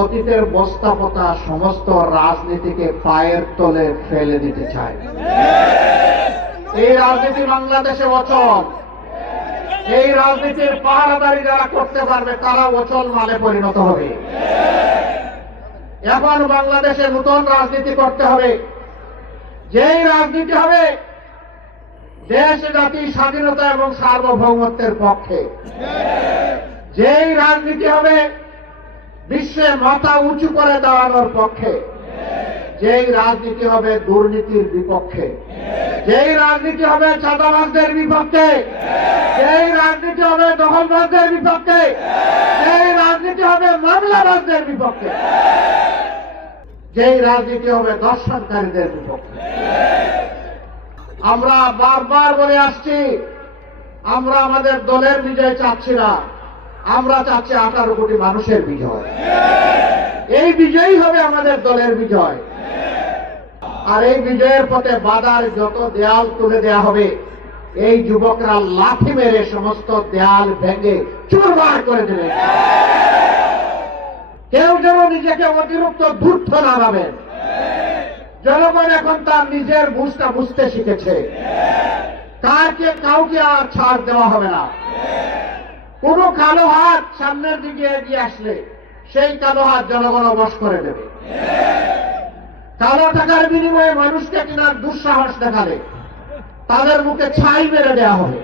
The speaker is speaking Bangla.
অতীতের বস্তাপতা সমস্ত রাজনীতিকে পায়ের তলে ফেলে দিতে চায়। এই রাজনীতি বাংলাদেশে অচল। এই রাজনীতির পাহারাদারি যারা করতে পারবে তারা অচল মালে পরিণত হবে। এখন বাংলাদেশে নতুন রাজনীতি করতে হবে, যেই রাজনীতি হবে দেশ জাতি স্বাধীনতা এবং সার্বভৌমত্বের পক্ষে, যেই রাজনীতি হবে বিশ্বে মাথা উঁচু করে দেওয়ানোর পক্ষে, যেই রাজনীতি হবে দুর্নীতির বিপক্ষে, যেই রাজনীতি হবে চাঁদাবাজদের বিপক্ষে, যেই রাজনীতি হবে দখলবাজদের বিপক্ষে, যেই রাজনীতি হবে মামলাবাজদের বিপক্ষে, যেই রাজনীতি হবে দর্শনকারীদের বিপক্ষে। আমরা বারবার বলে আসছি, আমরা আমাদের দলের বিজয় চাচ্ছি না, আমরা চাচ্ছি 18 কোটি মানুষের বিজয়। এই বিজয়ই হবে আমাদের দলের বিজয়। আর এই বিজয়ের পথে বাধার যত দেয়াল তুলে দেয়া হবে, এই যুবকরা লাঠি মেরে সমস্ত দেয়াল ভেঙে চুরমার করে দেবে। কেউ যেন নিজেকে অতিরিক্ত ধূর্ত না ভাবেন। জনগণ এখন তার নিজের বুঝটা বুঝতে শিখেছে। কাউকে আর ছাড় দেওয়া হবে না। কোন কালো হাত সামনের দিকে এগিয়ে আসলে সেই কালো হাত জনগণ অবশ করে দেবে। কালো টাকার বিনিময়ে মানুষকে কেনার দুঃসাহস দেখালে তাদের মুখে ছাই মেরে দেওয়া হবে।